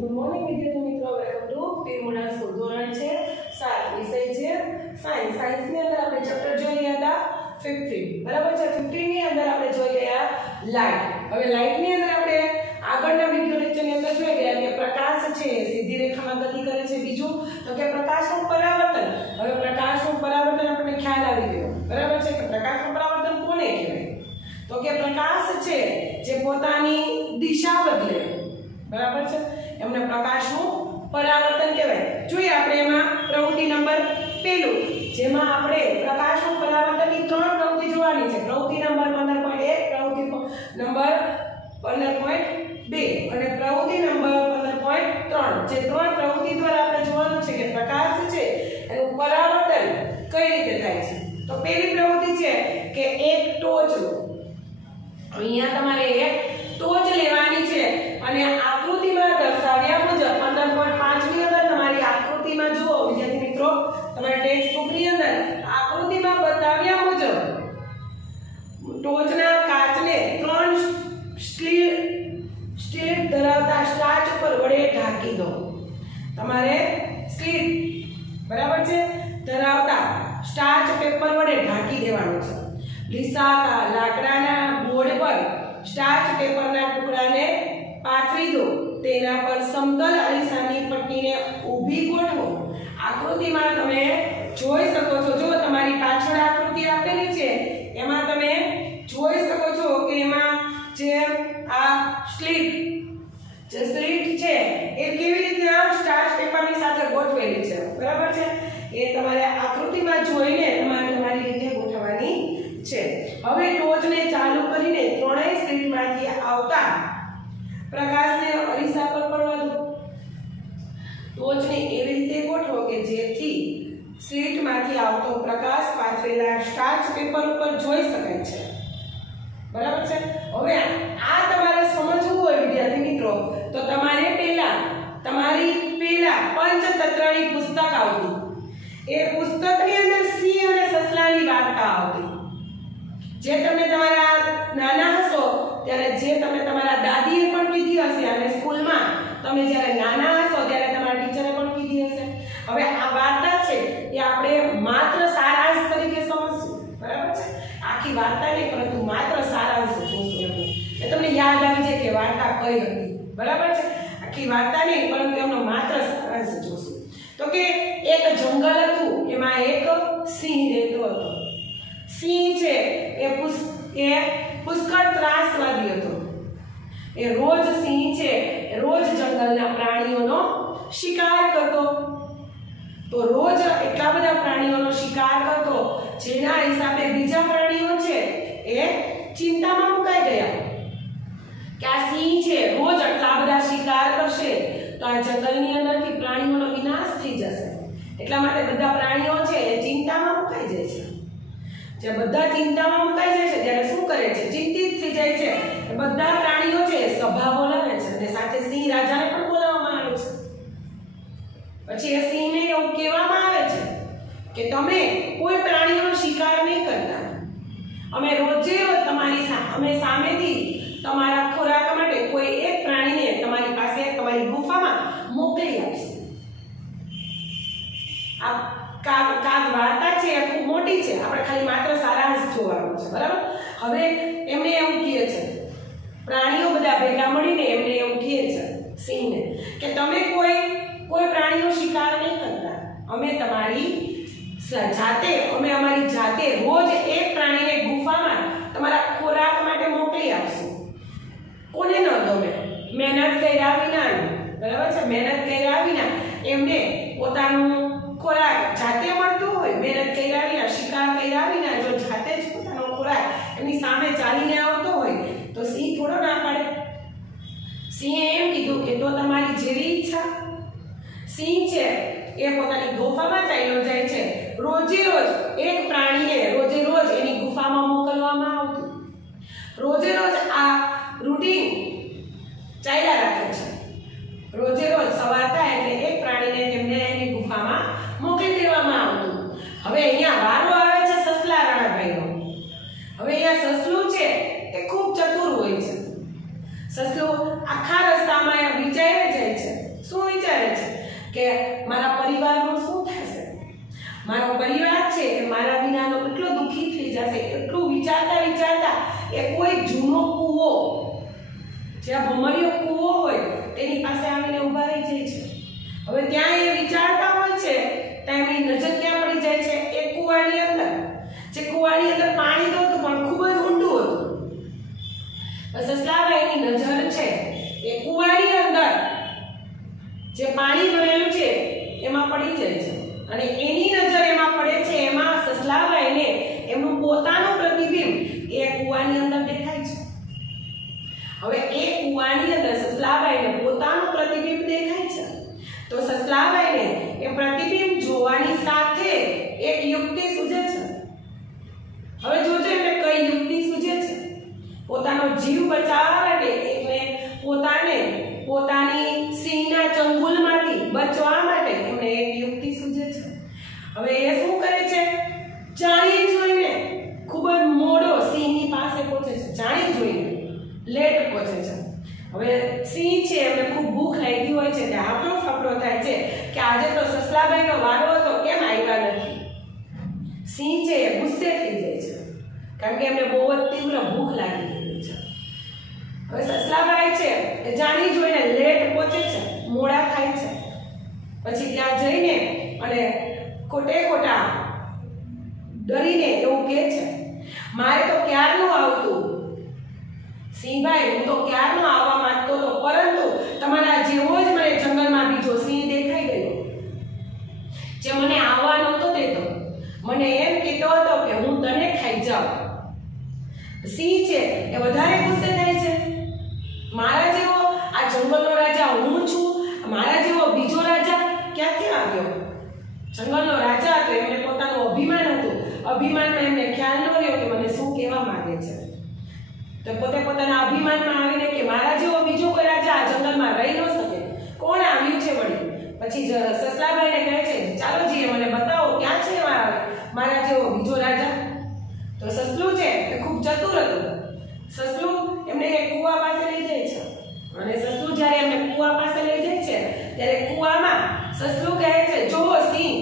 Good morning વિદ્યાર્થી મિત્રો, welcome to પીમુડા school. ધોરણ છે 7, વિષય છે સાયન્સ. સાયન્સની અંદર આપણે ચેપ્ટર જોઈ ગયા હતા 15, બરાબર છે. 15 ની અંદર આપણે જોઈ ગયા લાઇટ. હવે લાઇટની અંદર આપણે આગળના વિડિયો લેક્ચરની અંદર જોઈ ગયા કે પ્રકાશ છે સીધી રેખામાં ગતિ કરે છે. બીજું તો કે પ્રકાશનું પરાવર્તન. હવે પ્રકાશનું પરાવર્તન આપણને ખ્યાલ આવી ગયો, બરાબર છે, કે પ્રકાશનું પરાવર્તન કોને કહેવાય? તો કે પ્રકાશ છે જે પોતાની દિશા બદલે, બરાબર છે, એમને પ્રકાશનું પરાવર્તન કહેવાય. જોઈએ આપણે એમાં પ્રવૃત્તિ નંબર 1, જેમાં આપણે પ્રકાશનું પરાવર્તનની 3 પ્રવૃત્તિ જોવાની છે. પ્રવૃત્તિ નંબર 15.1, પ્રવૃત્તિ નંબર 15.2 અને પ્રવૃત્તિ નંબર 15.3. જે 3 પ્રવૃત્તિ દ્વારા આપણે જોવાનું છે કે પ્રકાશ છે એનું પરાવર્તન કઈ રીતે થાય છે. તો પહેલી પ્રવૃત્તિ છે કે એક ટોચ લો. અહીંયા તમારે એક ટોચ લેવાની છે અને આકૃતિમાં દર્શાવ્યા મુજબ 15.5 ની અંદર તમારી આકૃતિમાં જુઓ વિદ્યાર્થી મિત્રો, તમારા ટેક્સ્ટ બુકની અંદર આકૃતિમાં બતાવ્યા મુજબ ટોચના કાચને 3 સ્લિટ ધરાવતા સ્ટાર્ચ ઉપર વડે ઢાંકી દો. તમારે સ્લિટ, બરાબર છે, ધરાવતા સ્ટાર્ચ પેપર વડે ઢાંકી દેવાનું છે. લીસા લાકડાના બોર્ડ પર સ્ટાર્ચ પેપરના ટુકડાને પાથરી દો. તેના પર સમતલ અરીસાની પટ્ટીને ઊભી ગોઠવો. આકૃતિમાં તમે જોઈ શકો છો, જો તમારી પાછળ આકૃતિ આપેલી છે એમાં તમે જોઈ શકો છો કે એમાં જે આ સ્લિટ છે એ કેવી રીતે સ્ટાર્ચ પેપરની સાથે ગોઠવેલી છે, બરાબર છે. એ તમારે આકૃતિમાં જોઈને તમારે તમારી રીતે ગોઠવવાની છે. હવે ટોચને ચાલુ કરીને ત્રણેય સ્લિટમાંથી આવતા પ્રકાશને અરીસા પર પડવા દો. ટોચને એવી રીતે ગોઠવો કે જેથી સ્લિટમાંથી આવતો પ્રકાશ પાથરેલા સ્ટાર્ચ પેપર ઉપર જોઈ શકાય છે, બરાબર છે. હવે આ તમારે સમજવું હોય વિદ્યાર્થી મિત્રો, તો તમારે તમારી પહેલા પંચતંત્રની પુસ્તક આવતી. એ પુસ્તકની અંદર સિંહ અને સસલાની વાર્તા આવતી. જે તમે તમારા નાના હશો ત્યારે જે તમે તમારા દાદીએ પણ કીધી હશે અને સ્કૂલમાં તમે જ્યારે નાના હશો ત્યારે તમારા ટીચરે પણ કીધી હશે. હવે આ વાર્તા છે એ આપણે માત્ર સારાંશ તરીકે સમજશું, બરાબર છે. આખી વાર્તા નહીં પરંતુ માત્ર સારાંશ જોશું. એ તમને યાદ આવી જાય કે વાર્તા કઈ હતી, બરાબર છે. આખી વાર્તા નહીં પરંતુ એમનો માત્ર સારાંશ જોશું. તો કે એક જંગલ હતું, એમાં એક સિંહ રહેતો હતો. સિંહ છે એ પુષ્કળ ત્રાસવાદી હતો. એ રોજ સિંહ છે રોજ જંગલના પ્રાણીઓનો શિકાર કરતો. તો રોજ એટલા બધા પ્રાણીઓનો શિકાર કરતો જેના હિસાબે બીજા પ્રાણીઓ છે એ ચિંતામાં મુકાઈ ગયા કે આ સિંહ છે રોજ આટલા બધા શિકાર કરશે તો આ જંગલની અંદરથી પ્રાણીઓનો વિનાશ થઈ જશે. એટલા માટે બધા પ્રાણીઓ છે એ ચિંતામાં મુકાઈ જાય છે. જે બધા ચિંતામાં મુકાઈ જાય છે ત્યારે શું કરે છે? ચિંતિત થઈ જાય છે. બધા પ્રાણીઓ છે સભા બોલાવે છે અને સાથે સિંહ રાજાને પણ બોલાવવામાં આવે છે. પછી એ સિંહને એવું કહેવામાં આવે છે કે તમે કોઈ પ્રાણીઓનો શિકાર નહીં કરતા. અમે રોજે રોજ અમે સામેથી તમારા ખોરાક માટે કોઈ એક પ્રાણીને તમારી પાસે તમારી ગુફામાં મોકલી આપશું. આ વાર્તા છે એ ખૂબ મોટી છે, આપણે ખાલી માત્ર સારાંશ જોવાનું છે, બરાબર. હવે એમને એવું કહે છે, પ્રાણીઓ બધા ભેગા મળીને એમને એવું કહે છે સિંહને કે તમે કોઈ પ્રાણીનો શિકાર નહીં કરતા. અમે અમારી જાતે રોજ એક પ્રાણીને ગુફામાં તમારા ખોરાક માટે મોકલી આપશું. કોને ન ગમે? મહેનત કર્યા વિના, બરાબર છે, મહેનત કર્યા વિના એમને પોતાનું ખોરાક જાતે મળતો હોય, મહેનત કર્યા વિના, શિકાર કર્યા વિના જો જાતે જ પોતાનો ખોરાક એમની સામે ચાલીને આવતો હોય તો સિંહ થોડો ના પાડે. સિંહે એમ કીધું કે તો તમારી જેવી ઈચ્છા. સિંહ છે એ પોતાની ગુફામાં ચાલ્યો જાય છે. રોજે રોજ એક પ્રાણીને રોજે રોજ એની ગુફામાં મોકલવામાં આવતું. રોજે રોજ આ રૂટીન ચાલ્યા રાખે છે. રોજે રોજ સવાર થાય એટલે એક પ્રાણીને તેમને એની ગુફામાં મોકલી દેવામાં આવતું. હવે અહીંયા વારો આવે છે સસલા રાણાભાઈનો. હવે અહીંયા સસલું છે એ ખૂબ ચતુર હોય છે. સસલું આખા રસ્તામાં વિચારે જાય છે કે મારા પરિવારનું શું થશે, મારો પરિવાર છે એ મારા વિનાનો કેટલો દુઃખી થઈ જશે, એટલું વિચારતા વિચારતા એ કોઈ જૂનો કૂવો, જ્યાં ભમરીયો કૂવો હોય તેની પાસે આવીને ઊભા રહી જાય છે. હવે ત્યાં એ વિચારતા હોય છે ત્યાં એમની નજર ક્યાં પડી જાય છે? એ કૂવાની અંદર. જે કૂવાની અંદર પાણી તો હતું પણ ખૂબ જ ઊંડું હતું. સસલાભાઈની નજર છે એ કૂવાની અંદર જે પાણી ભરેલું છે એમાં પડી જાય છે અને એની નજર એમાં પડે છે. એમાં સસલાભાઈને એમનું પોતાનું પ્રતિબિંબ એ કૂવાની અંદર દેખાય છે. હવે એ કૂવાની અંદર સસલાભાઈને પોતાનું પ્રતિબિંબ દેખાય છે તો સસલાભાઈને એ પ્રતિબિંબ જોવાની સાથે એક યુક્તિ સૂઝે છે. હવે જોજો એમને કઈ યુક્તિ સૂઝે છે. પોતાનો જીવ બચાવવા માટે એટલે પોતાની સિંહના ચંગુલમાંથી બચવા માટે એમને એક યુક્તિ સૂઝે છે. હવે એ શું કરે છે? જાણી જોઈને ખૂબ જ મોડો સિંહની પાસે પહોંચે છે. જાણી જોઈને લેટ પહોંચે છે. હવે સિંહ છે એમને ખૂબ ભૂખ લાગી હોય છે કે હાફળો ફાફડો થાય છે કે આજે તો સસલાભાઈનો વારો હતો, કેમ આવ્યા નથી? સિંહ છે એ ગુસ્સે થઈ જાય છે કારણ કે એમને બહુ જ તીવ્ર ભૂખ લાગી ગઈ છે. હવે સસલાભાઈ છે એ જાણી જોઈને લેટ પહોંચે છે, મોડા થાય છે. પછી ત્યાં જઈને અને ખોટા ડરીને એવું કહે છે, મારે તો ક્યારનું આવતું સિંહભાઈ, હું તો ક્યારનો આવવા માંગતો હતો, પરંતુ તમારા જેવો જ મને જંગલમાં બીજો સિંહ દેખાઈ ગયો જે મને આવવા નહોતો દેતો. મને એમ કહેતો હતો કે હું તને ખાઈ જાઉં. સિંહ છે એ વધારે ગુસ્સે થાય છે. મારા જેવો આ જંગલનો રાજા હું છું, મારા જેવો બીજો રાજા ક્યાંથી આવ્યો? જંગલનો રાજા હતો, એમને પોતાનું અભિમાન હતું. અભિમાનમાં એમને ખ્યાલ ન રહ્યો કે મને શું કહેવા માંગે છે. તો પોતે પોતાના અભિમાનમાં આવીને કે મારા જેવો બીજો કોઈ રાજા આ જંગલમાં રહી ન શકે, કોણ આવ્યું છે વળી? પછી સસલાભાઈને કહે છે, ચાલો જીએ મને બતાવો ક્યાં છે મારા જેવો બીજો રાજા. તો સસલું છે એ ખૂબ ચતુર હતું. સસલું એમને એક કૂવા પાસે લઈ જાય છે અને સસલું જ્યારે એમને કૂવા પાસે લઈ જાય છે ત્યારે કૂવામાં સસલું કહે છે, જુઓ સિંહ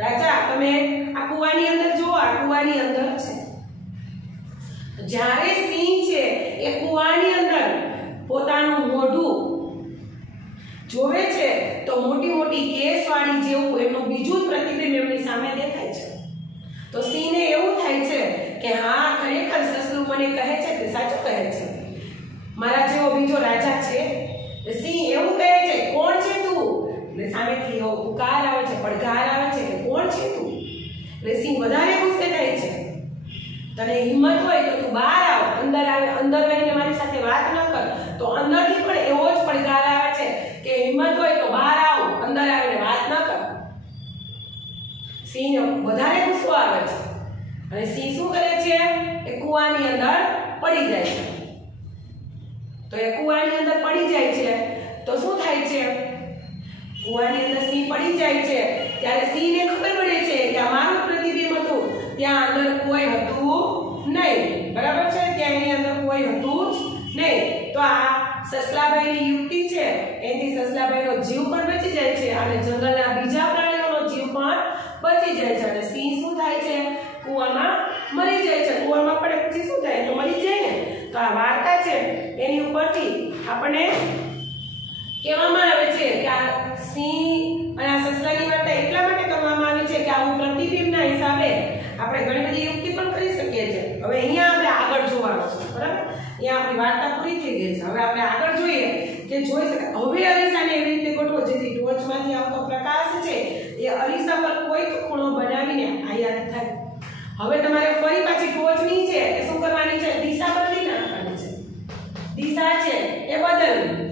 રાજા, તમે આ કૂવાની અંદર જુઓ, આ કૂવાની અંદર છે. જ્યારે સિંહ છે એ કૂવાની અંદર પોતાનું મોઢું જોવે છે તો મોટી મોટી કેસવાળી જેવું એમનું બીજું જ પ્રતિબિંબ એમની સામે દેખાય છે. તો સિંહને એવું થાય છે કે હા, ખરેખર સસલું મને કહે છે તે સાચું કહે છે, મારા જેવો બીજો રાજા છે. સિંહ એવું કહે છે, કોણ છે તું? એટલે સામેથી એવો પુકાર આવે છે, પડકાર આવે છે કે કોણ છે તું? એટલે સિંહ વધારે ગુસ્સે થાય છે. તને હિંમત હોય તો તું બહાર આવ, અંદર રહીને મારી સાથે વાત ન કર. તો અંદરથી પણ એવો જ પડકાર આવે છે કે હિંમત હોય તો બહાર આવ, અંદર આવીને વાત ન કર. સિંહને વધારે ગુસ્સો આવે છે અને સિંહ શું કરે છે? એ કૂવાની અંદર પડી જાય છે. તો એ કૂવાની અંદર પડી જાય છે તો શું થાય છે? કૂવાની અંદર સિંહ પડી જાય છે ત્યારે સિંહને ખબર પડે છે કે આ મારું પ્રતિબિંબ હતું, ત્યાં અંદર કોઈ હતું નહીં. બરાબર છે? ત્યાં એની અંદર કોઈ હતું જ નહીં. તો આ સસલાભાઈની યુક્તિ છે, એથી સસલાભાઈનો જીવ પણ બચી જાય છે અને જંગલના બીજા પ્રાણીઓનો જીવ પણ બચી જાય છે. અને સિંહ શું થાય છે? કૂવામાં મરી જાય છે. કૂવામાં પડે પછી શું થાય? તો મરી જાય ને. તો આ વાર્તા છે એની ઉપરથી આપણને કહેવામાં આવે છે કે આ સિંહ અને આ સસલાની વાર્તા એટલા માટે કરવામાં આવી છે કે આવું પ્રતિબિંબના હિસાબે આપણે ઘણી બધી યુક્તિ પણ કરી શકીએ છીએ. હવે અહીંયા આપણે આગળ જોવાનું છે. બરાબર? અહીંયા આપણી વાર્તા પૂરી થઈ ગઈ છે. હવે આપણે આગળ જોઈએ કે જોઈ શકાય. હવે અરીસાને એવી રીતે ગોઠવો જેથી ટોચમાંથી આવતો પ્રકાશ છે એ અરીસા પર કોઈક ખૂણો બનાવીને આયાત થાય. હવે તમારે ફરી પાછી ટોચની છે એ શું કરવાની છે? દિશા બદલી નાખવાની છે. દિશા છે એ બદલવી.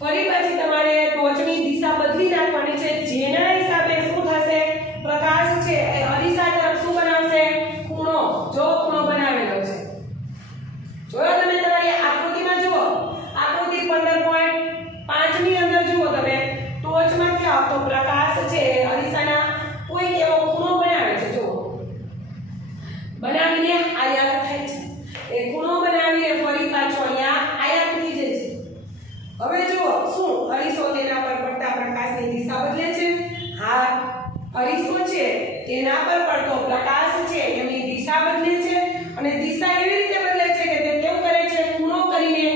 ફરી પછી તમારે ટોચની દિશા બદલી નાખવાની છે, જેના હિસાબે શું થશે? પ્રકાશ છે એ અરીસા તરફ શું બનાવશે? ખૂણો. જો ખૂણો બનાવેલો છે, જોયો તમે તમારી આકૃતિમાં જુઓ, આકૃતિ 15.5 ની અંદર જુઓ તમે, ટોચમાંથી આવતો પ્રકાશ છે એ અરીસાના કોઈ એવો ખૂણો બનાવે છે. જુઓ, બનાવીને આયાત થાય છે. એ ખૂણો બનાવીને ફરી પાછો અહીંયા આયાત થઈ જાય છે. હવે જુઓ શું અરીસો તેના પર અરીસો છે તેના પર પડતો પ્રકાશ છે એની દિશા બદલે છે અને દિશા એવી રીતે બદલે છે કે તે કેવું કરે છે ખૂણો કરીને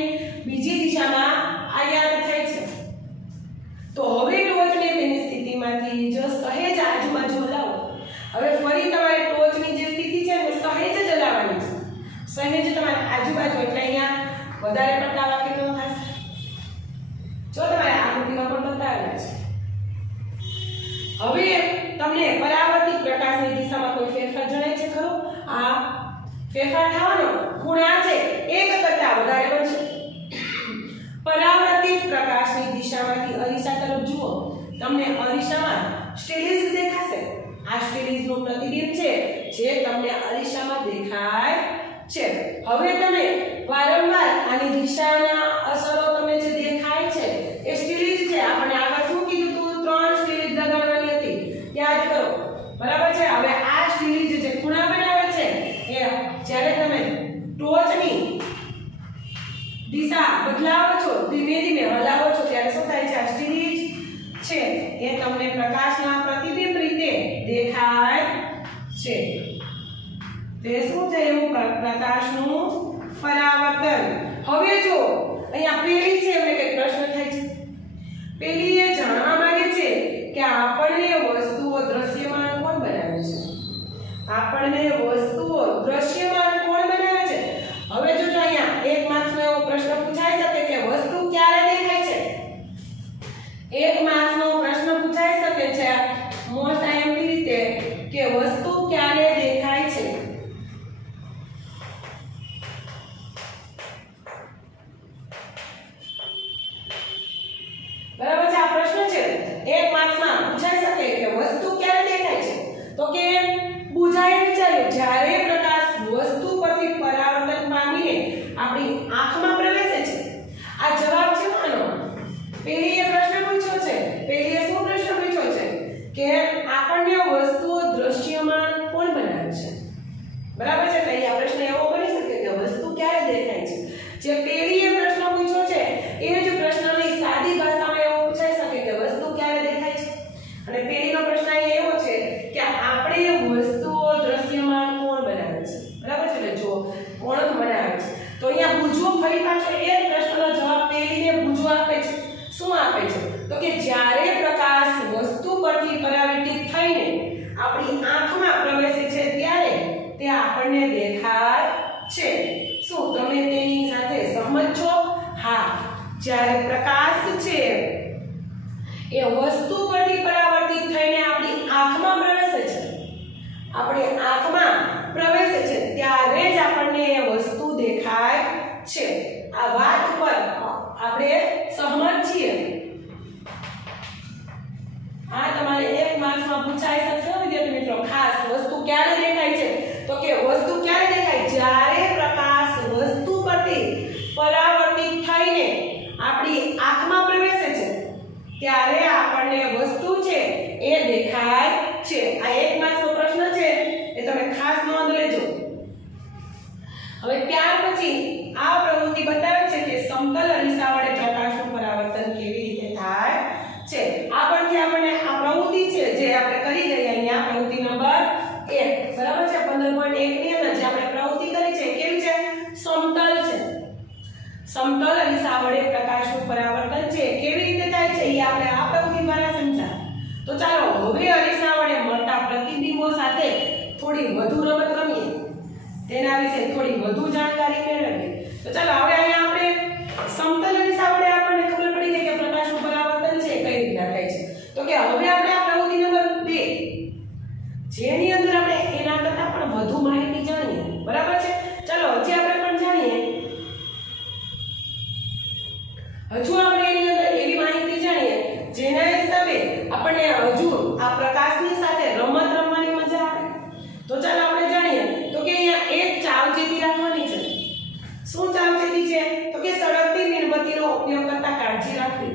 બીજી દિશામાં આયાત થાય છે તો હવે ટોચને તેની સ્થિતિમાંથી જો સહેજ આજુબાજુ હલાવો હવે ફરી તમારે ટોચની જે સ્થિતિ છે ને સહેજ જ હલાવવાની છે સહેજ તમારે આજુબાજુ એટલે અહીંયા વધારે પડતા વાક્ય ન થશે જો તમારે આકૃતિમાં પણ બતાવેલા છે હવે તમને પરાવર્તિત પ્રકાશની દિશામાં કોઈ ફેરફાર જણાય છે ખરો આ ફેરફાર થવાનો ખૂણા છે એક કરતા વધારે બનશે પરાવર્તિત પ્રકાશની દિશામાંથી અરીસા તરફ જુઓ તમને અરીસામાં સ્ટેલિસ દેખાશે આ સ્ટેલિસનું પ્રતિબિંબ છે જે તમને અરીસામાં દેખાય છે હવે તમે વારંવાર આની દિશાના અસરો તમને જે દેખાય છે એ સ્ટેલિસ છે આપણે આગળ શું કીધું હતું 3 સ્ટેલિસ લગાડવાની હતી યાદ કરો બરાબર છે હવે આ સ્ટેલિસ જે ખૂણા બનાવે છે એ જ્યારે તમે ટોચની દિશા બદલાવો છો ધીમે ધીમે હલાવો છો ત્યારે શું થાય છે આ સ્ટેલિસ છે એ તમને પ્રકાશના પ્રતિબિંબ રીતે દેખાય છે તે શું છે એવું પ્રકાશનું પરાવર્તન હવે જો અહીંયા પેલી છે એટલે કે પ્રશ્ન થાય છે પેલી એ જાણવા માંગે છે કે આપણને વસ્તુઓ દ્રશ્યમાન કોણ બનાવે છે આપણને વસ્તુઓ દ્રશ્યમાન કોણ બનાવે છે હવે જો અહીંયા એક માર્ક્સનો એવો પ્રશ્ન પૂછાઈ શકે કે વસ્તુ ક્યારે દેખાય છે એક માર્ક્સનો પ્રશ્ન પૂછાઈ શકે છે મોસ્ટ આઈએમપી રીતે કે વસ્તુ ક્યારે દેખાય છે બરાબર છે આ પ્રશ્ન છે એક માર્ક્સમાં પૂછાઈ શકે કે વસ્તુ ક્યારે દેખાય છે તો કે બુઝાએ વિચાર્યું જ્યારે પ્રકાશ વસ્તુ પરથી પરાવર્તન પામીને આપણી આંખમાં પ્રવેશે છે આ જવાબ છે આનો પેલીએ પ્રશ્ન પૂછ્યો છે પેલીએ શું પ્રશ્ન પૂછ્યો છે કે આપણને વસ્તુઓ દ્રશ્યમાન કોણ બનાવે છે બરાબર છે એટલે આ પ્રશ્ન એવો બની શકે કે વસ્તુ ક્યારે દેખાય છે જે પેલીએ પ્રશ્ન પૂછ્યો છે એ જ પ્રશ્નની સાદી ભાષામાં એવો પૂછાઈ શકે કે વસ્તુ ક્યારે દેખાય છે અને પેલીનો પ્રશ્ન અહીં એવો છે કે આપણે વસ્તુઓ દ્રશ્યમાન કોણ બનાવે છે બરાબર છે એટલે જો કોણ બનાવે છે તો અહીંયા બુજો ફરી પાછો એ પ્રશ્નનો જવાબ પેલીને બુજો આપે છે શું આપે છે તો કે જ્યારે પ્રકાશ વસ્તુ પરથી પરાવર્તિત થઈને આપણી આંખમાં પ્રવેશે છે ત્યારે તે આપણને દેખાય છે શું તમે તેની સાથે સહમત છો હા જ્યારે પ્રકાશ છે એ વસ્તુ પરથી પરાવર્તિત થઈને આપણી આંખમાં પ્રવેશે છે આપણી આંખમાં પ્રવેશે છે ત્યારે જ આપણને એ વસ્તુ દેખાય છે આ વાત ઉપર આપણે સહમત છીએ આ તમારે એક માર્ક્સમાં પૂછાઈ શકશે વિદ્યાર્થી મિત્રો ખાસ વસ્તુ ક્યારે દેખાય છે તો કે વસ્તુ ક્યારે દેખાય જ્યારે પ્રકાશ વસ્તુ પરથી પરાવર્તિત થઈને આપણી આંખમાં પ્રવેશે છે ત્યારે આપણને વસ્તુ છે એ દેખાય છે આ એક માર્ક્સનો પ્રશ્ન છે એ તમે ખાસ નોંધ લેજો હવે ત્યાર પછી આ પ્રવૃત્તિ બતાવે છે કે સમતલ અરીસા વડે પ્રકાશનું પરાવર્તન કેવી રીતે થાય છે આ પરથી આપણે આ પ્રવૃત્તિ છે જે આપણે કરી રહ્યા અહીંયા પ્રવૃત્તિ નંબર 1 બરાબર છે 15.1 ની અંદર જે આપણે પ્રવૃત્તિ કરી છે કેવી છે સમતલ છે સમતલ અરીસા વડે પ્રકાશનું પરાવર્તન છે કેવી રીતે થાય છે એ આપણે આ પ્રવૃત્તિ દ્વારા સમજાય તો ચાલો હવે અરીસા વડે મળતા પ્રતિબિંબો સાથે થોડી વધુ રમત રમીએ તેના વિશે થોડી વધુ જાણકારી મેળવીએ તો ચાલો હવે અહીંયા આપણે સમતલ અરીસા વડે આપણને ખબર પડી ગઈ કે પ્રકાશનું પરાવર્તન છે કઈ રીતના થાય છે તો કે હવે આપણે આ પ્રવૃત્તિ નંબર 2 જેની અંદર આપણે એના કરતાં પણ વધુ માહિતી જાણીએ બરાબર છે ચાલો હજી આપણે પણ જાણીએ હજુ આપણે એની અંદર એવી માહિતી જાણીએ જેના હિસાબે આપણને હજુ આ પ્રકાશની સાથે રમત રમવાની મજા આવે તો ચાલો આપણે જાણીએ તો કે અહીંયા એક ચાવચેતી રાખવાની છે શું ચાવચેતી છે તો કે સળગતી મીણબત્તીનો ઉપયોગ કરતા કાળજી રાખવી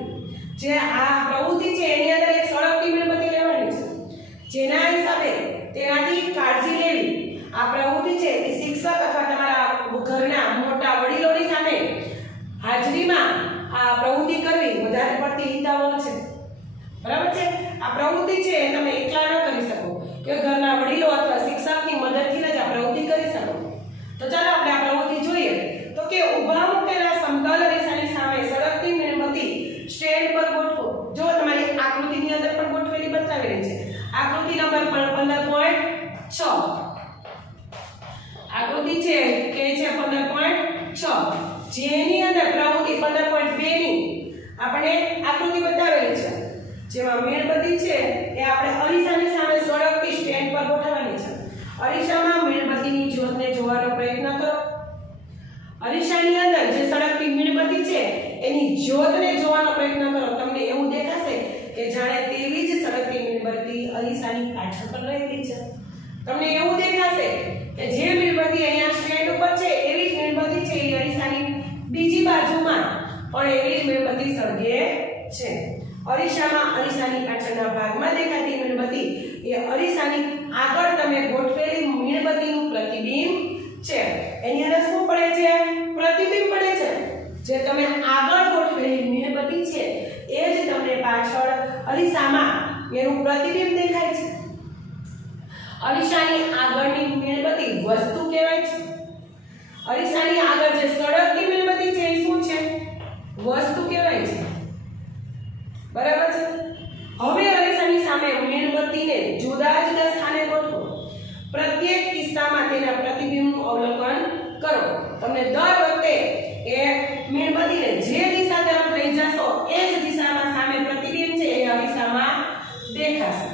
જે આ પ્રવૃત્તિ છે એની અંદર એક સળગતી મીણબત્તી લેવાની છે જેના હિસાબે તેનાથી કાળજી લેવી આ પ્રવૃત્તિ છે એ શિક્ષક અથવા તમારા ઘરના મોટા વડીલોની સામે હાજરીમાં આ પ્રવૃત્તિ કરવી વધારે પડતી હિતાવહ છે બરાબર છે આ પ્રવૃત્તિ છે તમે એકલા ન કરી કે ઘરના વડીલો અથવા શિક્ષકની મદદથી જ આ પ્રવૃત્તિ કરી શકો. તો ચાલો આપણે આ પ્રવૃત્તિ જોઈએ. તો કે ઊભા મૂકેલા સમતલ અરીસાની સામે સળગતી મીણબત્તી સ્ટેન્ડ પર ગોઠવો. જો તમારી આકૃતિની અંદર પણ ગોઠવેલી બતાવેલી છે. આકૃતિ નંબર 15.6 આકૃતિ છે કે છે 15.6 જેની અંદર પ્રવૃત્તિ 15.2 ની આપણે આકૃતિ બતાવેલી છે. જેમાં મીણબત્તી છે એ આપણે અરીસાની સામે સળગતી સ્ટેન્ડ પર ગોઠવવાની છે. અરીસામાં મીણબત્તીની જ્યોતને જોવાનો પ્રયત્ન કરો. અરીસાની અંદર જે સળગતી મીણબત્તી છે એની જ્યોતને જોવાનો પ્રયત્ન કરો. તમને એવું દેખાશે કે જાણે તેવી જ સળગતી મીણબત્તી અરીસાની પાછળ પર રહેલી છે. તમને એવું દેખાશે કે જે મીણબત્તી અહીંયા સ્ટેન્ડ ઉપર છે એવી જ મીણબત્તી છે એ અરીસાની બીજી બાજુમાં પણ એવી જ મીણબત્તી સળગે છે. અરીસામાં અરીસાની પાછળના ભાગમાં દેખાતી મીણબત્તી એ અરીસાની આગળ તમે ગોઠવેલી મીણબત્તીનું પ્રતિબિંબ છે. એની અંદર શું પડે છે? પ્રતિબિંબ પડે છે. જે તમે આગળ ગોઠવેલી મીણબત્તી છે એ જ તમને પાછળ અરીસામાં એનું પ્રતિબિંબ દેખાય છે. અરીસાની આગળની મીણબત્તી વસ્તુ કહેવાય છે. અરીસાની આગળ જે સળગતી મીણબત્તી છે એ શું છે? વસ્તુ કહેવાય છે. બરાબર છે. હવે અરીસાની સામે મીણબત્તીને જુદા જુદા સ્થાને ગોઠવો. પ્રત્યેક કિસ્સામાં તેના પ્રતિબિંબનું અવલોકન કરો. તમને દર વખતે એ મીણબત્તીને જે દિશા તરફ લઈ જશો એ જ દિશામાં સામે પ્રતિબિંબ છે એ અરીસામાં દેખાશે.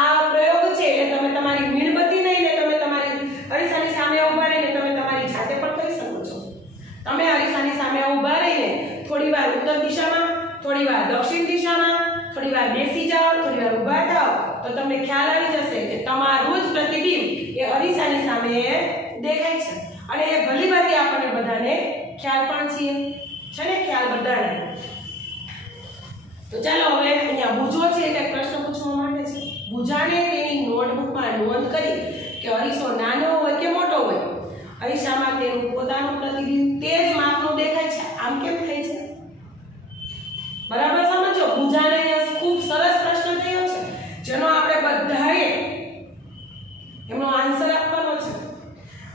આ પ્રયોગ છે એટલે તમે તમારી મીણબત્તી લઈને તમે તમારી અરીસાની સામે ઊભા રહીને તમે તમારી જાતે પણ કરી શકો છો. તમે અરીસાની સામે ઊભા રહીને થોડીવાર ઉત્તર દિશામાં, થોડીવાર દક્ષિણ દિશામાં, થોડીવાર બેસી જાઓ, થોડીવાર ઊભા થાઓ તો તમને ખ્યાલ આવી જશે કે તમારું જ પ્રતિબિંબ એ અરીસાની સામે દેખાય છે. અને એ ભલીભાંતિ આપણને બધાને ખ્યાલ પણ છે ને ખ્યાલ બધાને. તો ચાલો હવે અહીંયા બુજો છે એટલે પ્રશ્ન પૂછવા માટે છે. બુજાને તેની નોટબુકમાં નોંધ કરી કે અરીસો નાનો હોય કે મોટો હોય અરીસામાં તેનું પોતાનું પ્રતિબિંબ તે જ માપનું દેખાય છે. આમ કેમ થાય છે? બરાબર સમજો. બુજાને ખૂબ સરસ પ્રશ્ન થયો છે જેનો આપણે બધાએ એનો આન્સર આપવાનો છે.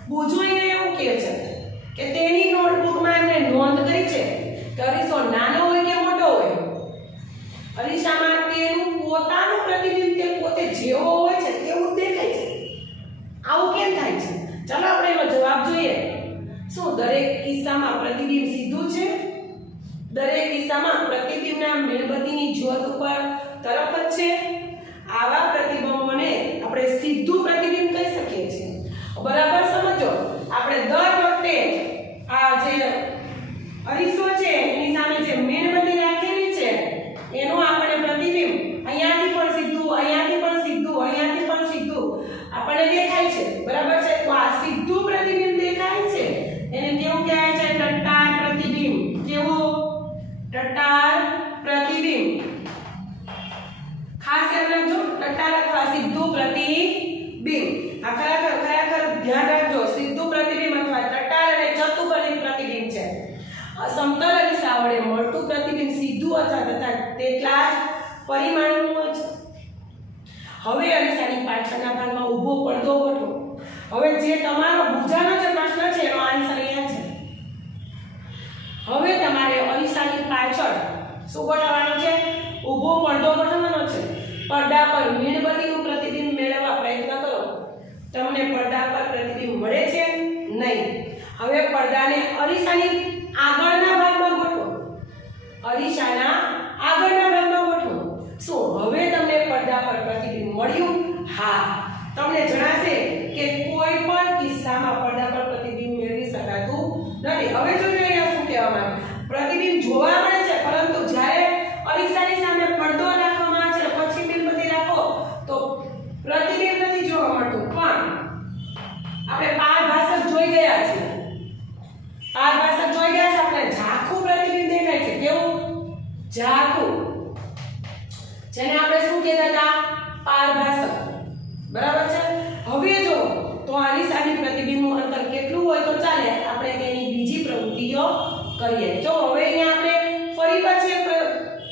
બુજો અહીંયા એવું કહે છે કે તેની નોટબુકમાં એમણે નોંધ કરી છે કે અરીસો નાનો હોય કે મોટો હોય અરીસામાં તેનું પોતાનું પ્રતિબિંબ તે પોતે જેવો હોય છે તેવું દેખાય છે. આવું કેમ થાય છે? ચાલો આપણે એનો જવાબ જોઈએ. શું દરેક કિસ્સામાં પ્રતિબિંબ સીધું છે? દરેક કિસ્સામાં પ્રતિબિંબના મીણબત્તીની જ્યોત ઉપર તરફ જ છે. આવા પ્રતિબિંબોને આપણે સીધું પ્રતિબિંબ કહી શકીએ છીએ. બરાબર સમજો. આપણે દર વખતે આ જે અરીસો છે એની સામે જે મીણબત્તી રાખેલી છે એનું આપણે પ્રતિબિંબ અહીંયાથી પણ સીધું, અહીંયાથી પણ સીધું, અહીંયાથી પણ સીધું આપણને દેખાય છે. બરાબર છે. તો આ સીધું પ્રતિબિંબ દેખાય છે એને કેવું કહેવાય છે? ટટ્ટાર પ્રતિબિંબ. કેવું? ટટ્ટાર પ્રતિબિંબ. ખાસ યાદ રાખજો. ટટ્ટાર અથવા સીધું પ્રતિબિંબ. આ ખરેખર ધ્યાન રાખજો. સીધું પ્રતિબિંબ અથવા ટટ્ટાર અને ચતુઃ પ્રતિબિંબ છે. સમતલ અરીસા વડે મળતું પ્રતિબિંબ સીધું અથવા તેટલા જ પરિમાણનું હોય છે. હવે અરીસાની પાછળના ભાગમાં ઊભો પડદો ગોઠવો. હવે જે તમારો બુજાનો જે પ્રશ્ન છે એનો આન્સર અહીંયા છે. હવે તમારે અરીસાની પાછળ શું ગોઠવવાનો છે? ઊભો પડદો ગોઠવવાનો છે. પડદા પર મીણબત્તીનું પ્રતિબિંબ મેળવવા પ્રયત્ન કરો. તમને પડદા પર પ્રતિબિંબ મળે છે? નહીં. હવે પડદાને અરીસાની આગળના ભાગમાં ગોઠવો. અરીસાના આગળના ભાગમાં ગોઠવો. શું હવે તમને પડદા પર પ્રતિબિંબ મળ્યું? હા. તમને જણાશે કે કોઈ પણ કિસ્સામાં પડદા પર પ્રતિબિંબ મેળવી શકાતું નથી. હવે જોઈએ અહીંયા શું કહેવામાં આવે. પ્રતિબિંબ જોવા મળે છે પરંતુ જ્યારે અરીસાની સામે પડદો રાખવામાં આવે છે પછી મીણબત્તી રાખો તો પ્રતિબિંબ નથી જોવા મળતું. પણ આપણે પારભાષક જોઈ ગયા છે. પારભાષક જોઈ ગયા છે. આપણે ઝાંખું પ્રતિબિંબ દેખાય છે. કેવું? ઝાંખું. જેને આપણે શું કહેતા હતા? પારભાષક. બરાબર છે. હવે જો તો અરીસાની પ્રતિબિંબનું અંતર કેટલું હોય તો ચાલે આપણે તેની બીજી પ્રવૃત્તિઓ કરીએ. જો હવે અહીંયા આપણે ફરી પાછી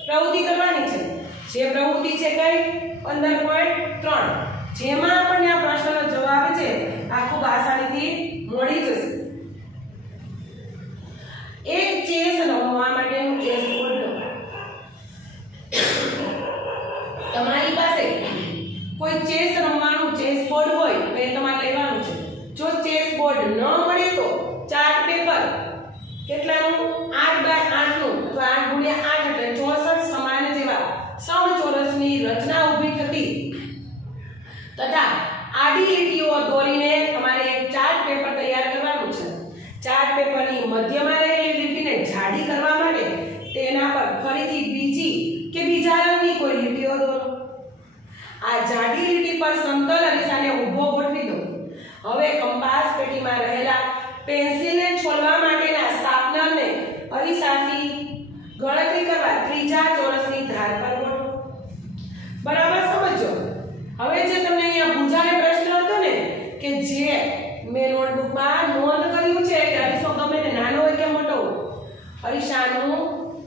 પ્રવૃત્તિ કરવાની છે. જે પ્રવૃત્તિ છે કઈ? 15.3 જેમાં આપણને આ પ્રશ્નનો જવાબ છે આ ખૂબ આસાનીથી મળી જશે. એક ચેસ રમવા માટેનું ચેસ બોર્ડ તમારી પાસે કોઈ ચેસ રમવાનું ચેસ બોર્ડ હોય તો એ તમારે લેવાનું છે. જો ચેસ બોર્ડ ન મળે તો ચાર્ટ પેપર કેટલાનું 8x8 નું તો 8x8 એટલે 64 સમાન જેવા સમચોરસની રચના ઊભી થતી તથા આડી લીટીઓ દોરીને તમારે એક ચાર્ટ પેપર તૈયાર કરવાનું છે. ચાર્ટ પેપરની મધ્યમાં રહેલી લીટીને જાડી કરવા માટે તેના પર ફરીથી બીજી કે બીજા રંગની કોઈ લીટીઓ દોરો. આ જાડી લીટી પર સમતલ અરીસાને ઊભો ગોઠવી દો. હવે કંપાસ પેટીમાં રહેલા પેન્સિલને છોલવા માટેના શાર્પનરને અરીસાથી ગણતરી કરવા ત્રીજા ચોરસની ધાર પર ગોઠવો. બરાબર સમજો. હવે જે તમને અહીંયા પૂછાયેલો પ્રશ્ન હતો ને કે જે મેં નોટબુકમાં નોંધ કર્યું છે કે અરીસો ગમે તે નાનો હોય કે મોટો હોય અરીસાનું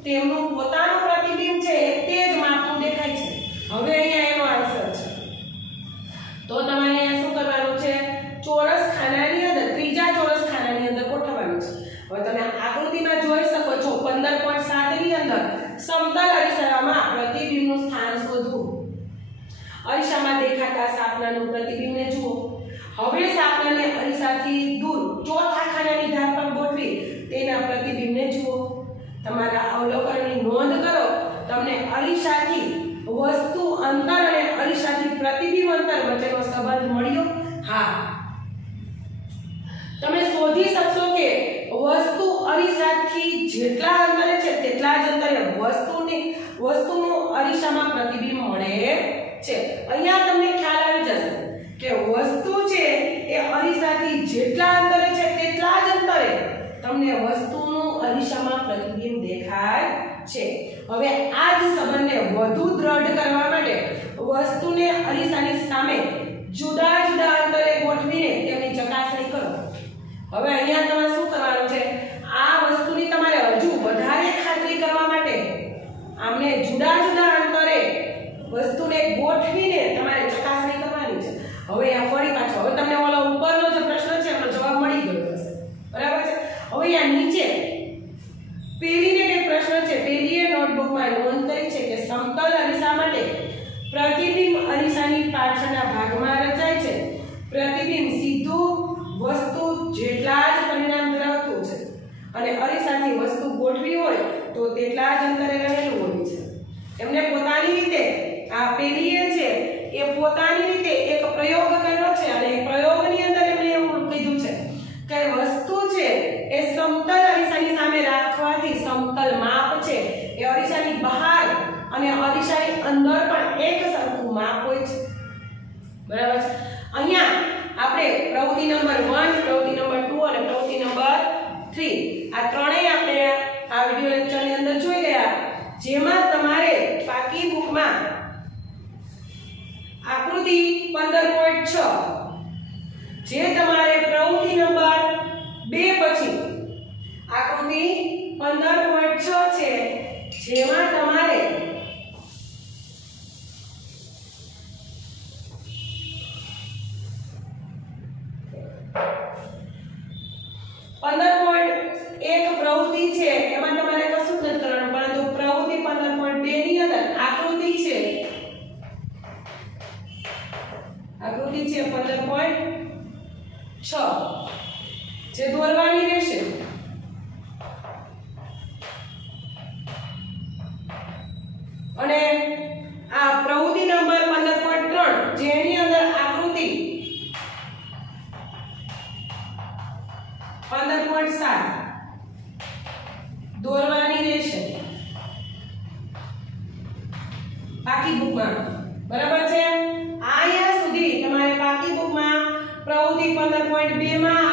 તેમનું પોતાનું પ્રતિબિંબ છે એ તે જ માપનું દેખાય છે. હવે અહીંયા એનો આન્સર છે. તો તમારે અહીંયા શું કરવાનું છે? ચોરસ ખાનાની અંદર ત્રીજા ચોરસ ખાનાની અંદર ગોઠવવાનું છે. હવે તમે આકૃતિમાં જોઈ શકો છો 15.7 ની અંદર સમતલ અરીસામાં પ્રતિબિંબનું સ્થાન શોધવું. અરીસામાં દેખાતા શાર્પનરનું પ્રતિબિંબને જુઓ. હવે શાર્પનરને અરીસાથી દૂર ચોથા ખાનાની ધાર પર ગોઠવી તેના પ્રતિબિંબને જુઓ. તમારા અવલોકનની નોંધ કરો. તમને અરીસાથી વસ્તુ અંતર અને અરીસાથી પ્રતિબિંબ અંતર વચ્ચેનો સંબંધ મળ્યો? હા. તમે શોધી શકશો કે વસ્તુ અરીસાથી જેટલા અંતરે છે તેટલા જ અંતરે વસ્તુનું અરીસામાં પ્રતિબિંબ મળે છે. અહીંયા તમને ખ્યાલ આવી જશે કે વસ્તુ છે એ અરીસાથી જેટલા અંતરે છે તેટલા જ અંતરે તમને વસ્તુનું અરીસામાં પ્રતિબિંબ દેખાય છે. હવે આ જ સંબંધને વધુ દ્રઢ કરવા માટે વસ્તુને અરીસાની સામે જુદા જુદા અંતરે ગોઠવીને તેમની ચકાસણી કરો. હવે અહીંયા તમારે શું કરવાનું છે? આ વસ્તુની તમારે હજુ વધારે ખાતરી કરવા માટે આમને જુદા જુદા અંતરે વસ્તુને ગોઠવીને તમારે ચકાસણી કરવાની છે. હવે આ ફરી પાછો હવે તમને ઓલો ઉપરનો જે પ્રશ્ન છે એનો જવાબ મળી ગયો હશે. બરાબર છે. હવે આ નીચે પેલીને કે પ્રશ્ન છે પેલીએ નોટબુકમાં નોંધ કરી છે કે સમતલ અરીસા માટે પ્રતિબિંબ અરીસાની પાછળના ભાગમાં રચાય છે. પ્રતિબિંબ સીધું વસ્તુ જેટલા જ પરિણામ ધરાવતું છે અને અરીસાથી વસ્તુ ગોઠવી હોય તો તેટલા જ અંતરે રહેલું હોય છે. એમને પોતાની રીતે આ પેલીએ છે એ પોતાની રીતે એક પ્રયોગ કર્યો છે અને એ પ્રયોગની અંદર એમણે એવું કીધું છે કે વસ્તુ છે એ સમતલ અરીસાની સામે રાખવાથી સમતલ માપ છે એ અરીસાની બહાર અને અરીસાની અંદર પણ એક સરખું માપ હોય છે. બરાબર છે. અહીંયા આપણે પ્રવૃત્તિ નંબર 1, પ્રવૃત્તિ નંબર 2 અને પ્રવૃત્તિ નંબર 3 આ ત્રણેય આપણે આ વિડિયો લેક્ચરની અંદર જોઈ ગયા, જેમાં તમારે પાકી બુકમાં આકૃતિ 15.6 જે તમારે પ્રવૃત્તિ નંબર 2 પછી આકૃતિ 15.6 છે જેમાં તમારે એક પ્રવૃત્તિ છે એમાં તમારે કશું નથી કરવાનું, પરંતુ પ્રવૃત્તિ 15.2 ની અંદર આકૃતિ છે 15.6 જે દોરવાની રહેશે. અને આ પ્રવૃત્તિ નંબર 15.3 જેની અંદર આકૃતિ 15.7 દોરવાની રહેશે પાકી બુકમાં. બરાબર છે. અહીંયા સુધી તમારે પાકી બુકમાં પ્રવૃત્તિ 15.2 માં